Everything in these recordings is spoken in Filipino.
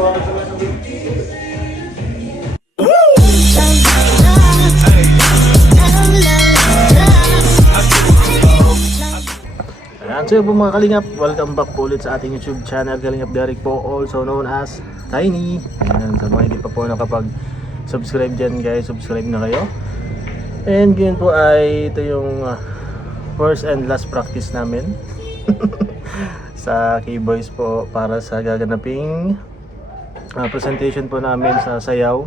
Ayan, so po mga Kalingap, welcome back po ulit sa ating YouTube channel, Kalingap Derek po, also known as Tiny. Ayan, sa mga hindi pa po nakapag-subscribe dyan guys, subscribe na kayo. And ngayon po ay ito yung first and last practice namin sa K-Boys po para sa gaganaping presentation po namin sa sayaw.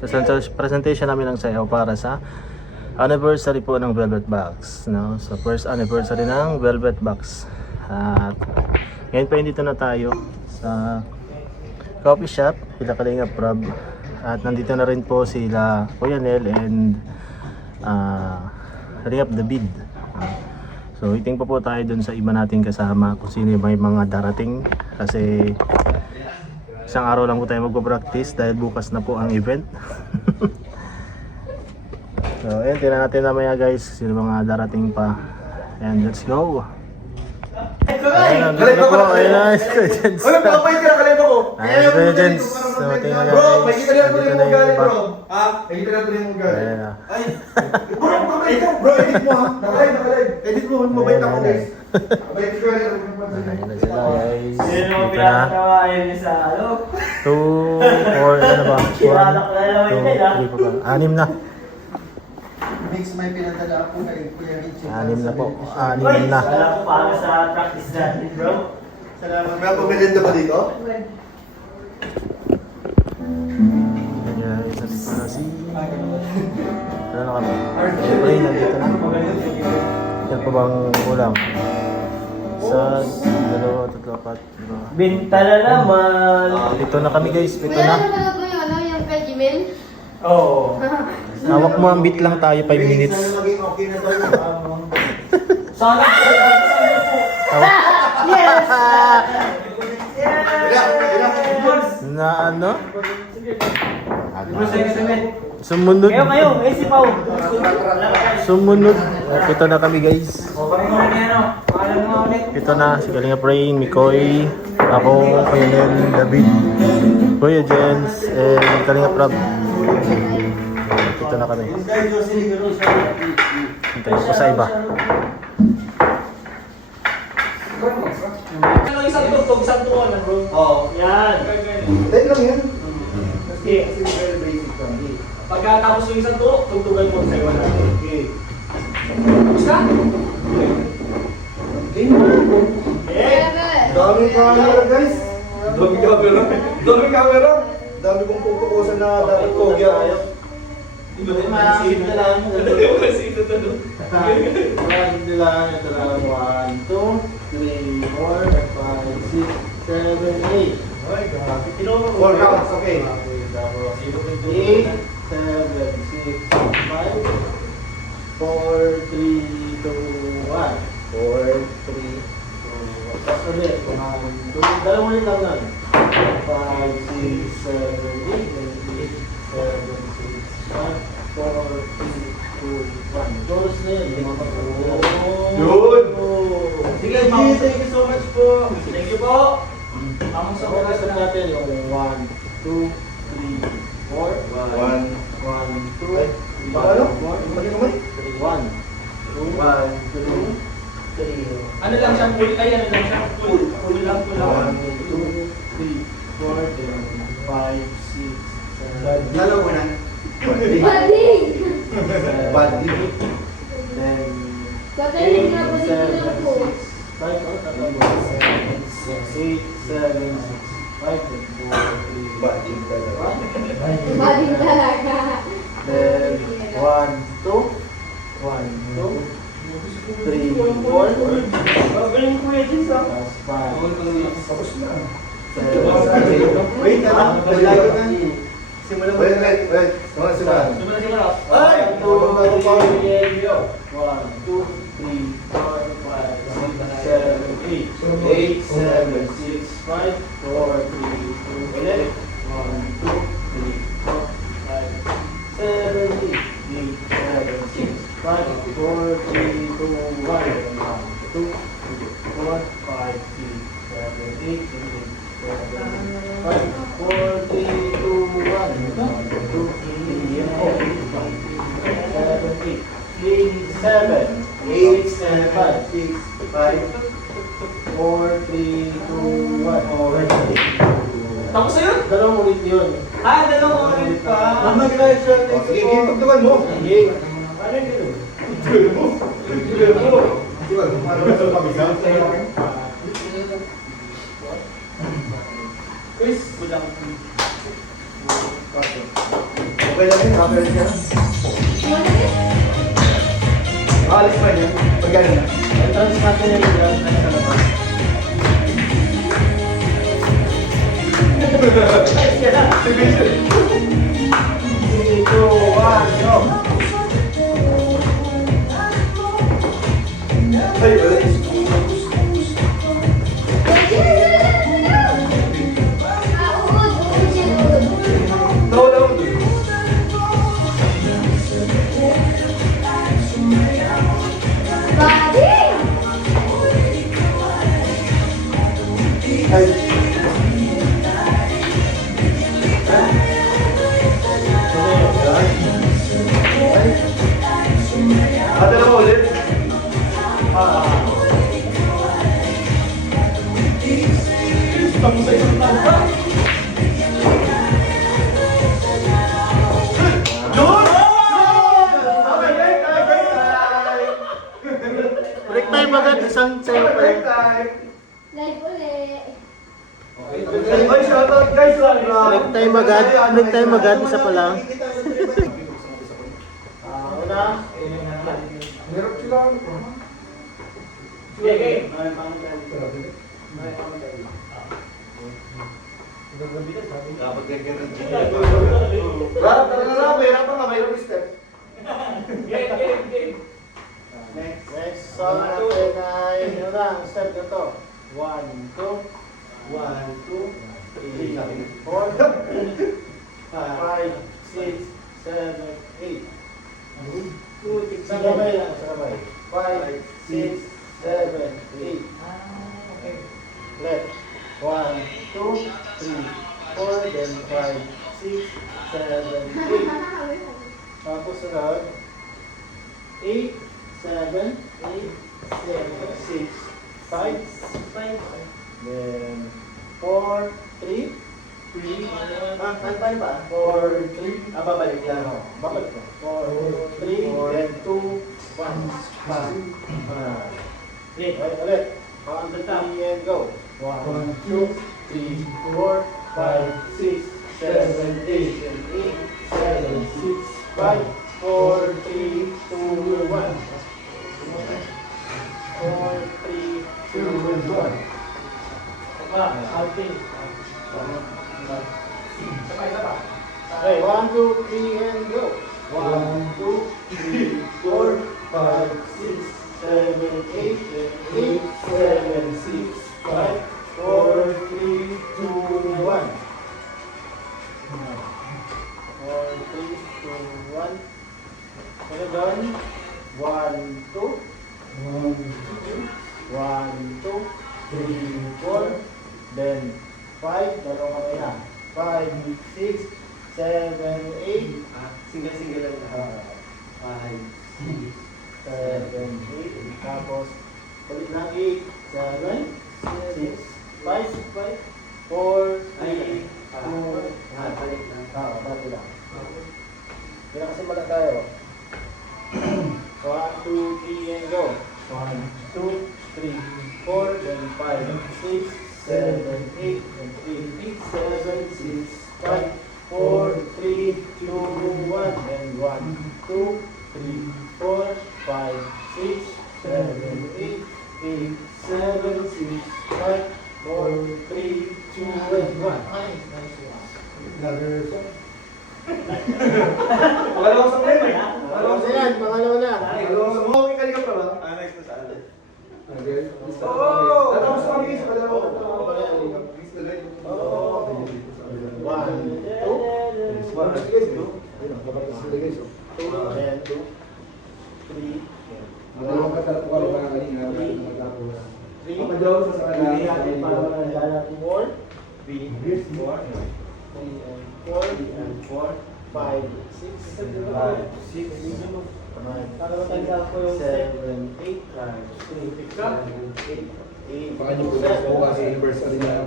Sa presentation namin ng sayaw para sa anniversary po ng Velvet Box, no? So first anniversary ng Velvet Box. At ngayon pa dito na tayo sa coffee shop, sila Kalingap Rob. At nandito na rin po sila Kuya Nel and Kalingap David. So waiting po tayo dun sa iba nating kasama kung sino yung may mga darating, kasi isang araw lang po tayo magpa-practice dahil bukas na po ang event. So ayun, tingnan natin namaya guys sino mga darating pa. And let's go. Ayun, nandito na po. Ayun na, students. Uy, papayit ka na kalima ko. Ayun, students. So tingnan Bro, guys. may kita lang tuloy Nandito mong na galing yung bro. iba. Ha? May kita lang tuloy mong galing. Ayun na. Ay, bro, papayit ka. Bro, edit mo ha. Nakalive. Edit mo, mabait ako guys. Mabait ko rin. Ayun na sila guys. Sino mo Dito na. pinapatawain niya sa ano? 2, 4, ano ba? 1, 2, 3 pa ba? 6 na. Mix, may pinadala ako kay Kuya Richie. 6 na po. 6 Uy, na. alam ko paano sa practice natin, bro. Salamat. May pamilya ba dito? Ayan, isa dito na si... Ano na kami? Siyempre, nandito na. Yan pa bang kulang? Isa, dalawa, tatlo, apat, lima. Bintala naman. Dito na kami guys, dito Kuya, na. napanood mo yung ano, yung kay Jimel? Oo. Hawak mo ang beat lang tayo, 5 minutes. Sana maging okay na tayo. Sana po. Hawak. Yes! Na ano? Sige. Sumunod. Kayo, si Pao. Sumunod. Dito na kami guys. Okay mo rin ano. Paano mo ulit? Ito na, si Kalingap Rain, Mikoy, ako, Kuya Nel, David, Kuya Jens, and Kalingap Rob. Dito na kami. Hintay ko sa iba. Ano isang tugtog, isang tuwa na, bro? Oo. Yan. Dahil lang yan. Okay. Kasi very basic lang. Pagkatapos yung isang tuwa, tugtugan mo sa iwan natin. Okay. Tapos ka? Eh! Daming camera guys. Daming camera. Dami kong pupukusan na dapat kogya. Masino na lang. Masino na lang. 1, 2, 3, 4, 5, 6, 7, 8. Four counts, okay. 8, 7, 6, 5, 4, 3, 2, 1. 4, 3, 2, 1. Tapos ulit. Dalawa ulit lang lang. 5, 6, 7, 8, 7, 6, 5, 4, 3, 2, 1. Chorus na yun. Yun. Sige, thank you so much po. Thank you po. Ang sa Oras oras na na natin yung 1, 2, 3, 4, 1. 1, 2, 3, Ano? 1, Maging kamay? 3, 1, 2, 3, 3, ano lang siya, full, ay ano lang siya, full lang, full lang. 1, 2, 3, 4, 5, 6, 7, Dalawa na. Bading! 7, Badi. 10, Katayin na po dito 7, lang po. 6, 8, 7, 6, 5, 4, 3, Badi talaga. Bading talaga. Then 1, 2, 1, 2, 3, 4, Magaling ko yun, Jins, ah. plus 5, 6, Tapos na. 7, Wait, ano? Malayo na. 8, Simula mo. Wait. Simula. Simula. Ay! 1, 2, 3, 4, 5, 6, 7, 8, 7, 6, 5, 4, 3, 2, ulit. 1, 2, 3, 4, 5, 7, 8, 7, 6, 5, 4, 3, 2, 1, 2, 4, 5, 6, 7, 8, 5, 4, 3, 2, 1. Tapos na yun? Dalawang ulit yun. Ah, dalawang ulit pa. Sige, game, tugtugan mo. Sige. Ano yung gano'n? Di ba? Ano ba sa pamisa? Chris, bulang. Okay lang yun, happy rin ka na. Alis pa yun. Pagkano na. Tapos natin yung ground na sa labas. Division. 3, 2, 1, go! Ay, alis. Nawala ko dun. Ay. Dalawa ulit. Tapos na isang tanda. Yun! Okay, break time! Break time agad, isang sayo pa Break yun. time! Live ulit. Ay, shoutout guys! Break time agad, break time agad, isa pa lang. Una. Meron sila. Okay, okay. Harap ka na lang, mahirap ka, mayroong step. Game, game, game. Next song natin ay, yun lang, step na to. 1, 2, 1, 2, 3, 4, 5, 6, 7, 8. Sabay lang, sabay. 5, 6, 7, 8. Left. 1, 2, 3, 4, then 5, 6, 7, 8. Tapos sunod. 8, 7, 8, 6, 5, then 4, 3, 3, antay ba? 4, 3, babalik lang. Babalik ko. 4, 3, then 2, 1, 5. Ulit. Count the time and go. 1, 2, 3, 4, 5, 6, 7, 8, 7, 6, 5, 4, 3, 2, 1. 4, 3, 2, 1. Outing. Sabay, sabay. Okay, 1, 2, 3, and go. 1, 2, 3, 4, 5, 6, 7, 8, 8, 7, 6, 5, 4, 3, 2, 1. 4, 3, 2, 1. Ano doon? 1, 2, 1, 2, 3, 4, then 5, dalawang kamay na. 5, 6, 7, 8, Single-single lang. 5, 6, 7, 8, tapos ulit na 8, 7, 6, 5, 4, 3, 2, Balik na. bati lang. Kaya kasi mala tayo. 1, 2, 3, and go. 1, 2, 3, 4, then 5, 6, 7, 8, and 3, 7, 6, 5, 4, 3, 2, 1, and 1, 2, 3, 4, 5, 6, 7, 8, 8, 7, 6, 5, 4, 3, 2, and 1. Ay, nice one. Another song. Pangalawa sa ngayon eh. Pangalawa sa Ayan, pangalawa na. Pangalawa sa mga okay ka pa ba? Next na saan? Oo! Pangalawa sa mga isa, pangalawa. Oo. 1, 2, and 2, 3, Dalawang katalap ko rin mga kanina. 3, Papadyaw sa kanila. Hindi natin para malala natin more. 3, 3 and 4, 5, 6, 7, 8, 6, Para matanda ko yung step. 7, 8, Tinipid ka. 8, Baka nyo po bukas sa anniversary na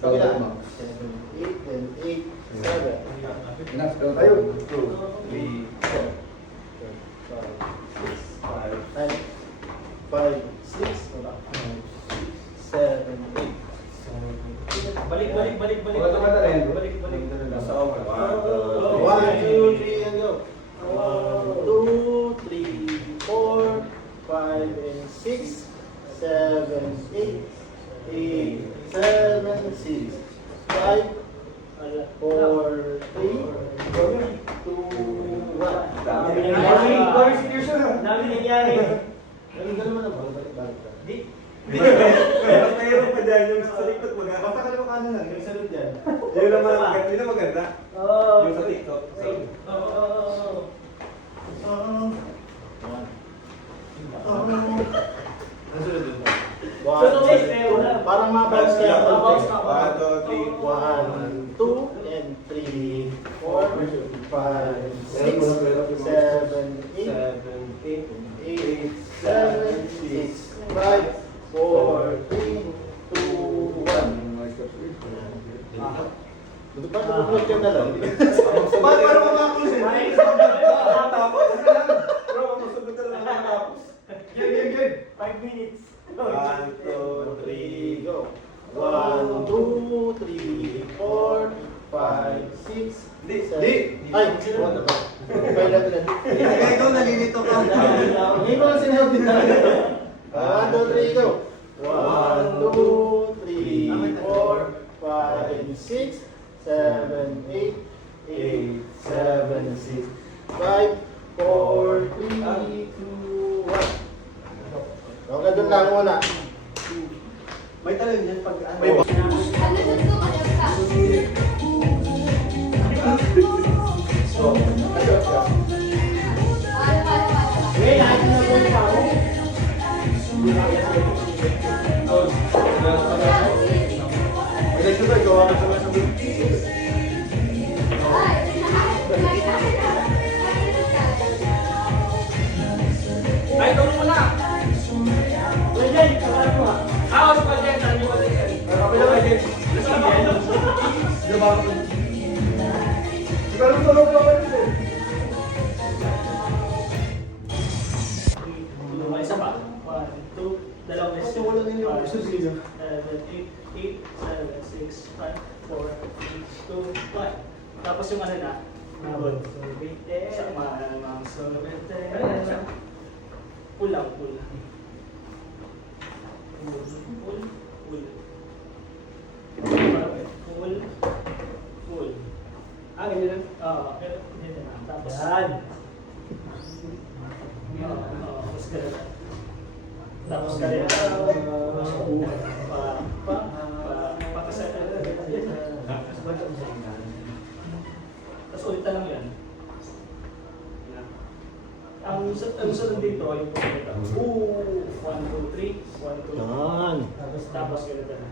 Kabila. Max. 7, 8, then 8, 7. Enough, tayo. 2, 3, 4, 5, 5, 6, 7, 8. Balik. Wala naman na rin. Balik. Nasa ako. 1, 2, 3, and go. 1, 2, 3, 4, 5, and 6, 7, 8, 7, 6, 5, 4, 3, 2, 1. Dami nangyari. Dami nangyari. Ganun naman ang balik-balik ka. Di. Mayroon pa dyan yung sa likod mo na. Basta ka naman kanan lang, yung sunod dyan. Yun ang maganda. Yun ang maganda. Oo. Yung sa TikTok. Oo. Ang sunod dun. Sunod guys, meron na. Parang mabounce ka. Mabounce ka. 1, 2, and 3, 4, 5, 6, 7, 8, 8, 7, 6, 5, 4, 3, 2, 1. Tutupad ka na lang. Parang makakulis eh. Ay, Tapos na lang. Bro, masunod na lang matapos. Game. 5 minutes. 1, 2, 3, go. 1, 2, 3, 4, 5, 6, Di. 7. Ay, sino ba? Kaya natin. Ikaw nalilito ka. Hindi ko lang sinabi na. 1, 2, 3, go. 1, 2, 3, 4, 5, 6, 7, 8, 8, 7, 6, 5, 4, 3, 2, 1. Okay, doon lang muna. May talent dyan pag ano. May Ano gusto ko ka? Wait, lahat na po pa ako. May nagsabay, gawa ka sa mga sabi. Ay, ito muna. Legend, kapalan mo ha. Ako sa legend, sabi ko legend. Kapila ka dyan. Diba? Siguro tulog lang ka dyan. May isa pa. 1, 2, dalawang beses. Kasi wala din yung 5, options nila. 7, 8, 7, 6, 5, 4, 3, 2, 1. Tapos yung ano na. Nabot. Sama namang sorbete. Pulang. Pull. Ah, ganyan lang? Oo. Pero, ganyan lang. Tapos, yan. Tapos ganyan. Tapos ganyan. Tapos ulit na lang yan. Ang sunod dito ay yung pagkita. 1, 2, 3. 1, 2, 3. Yan. Tapos ganito na.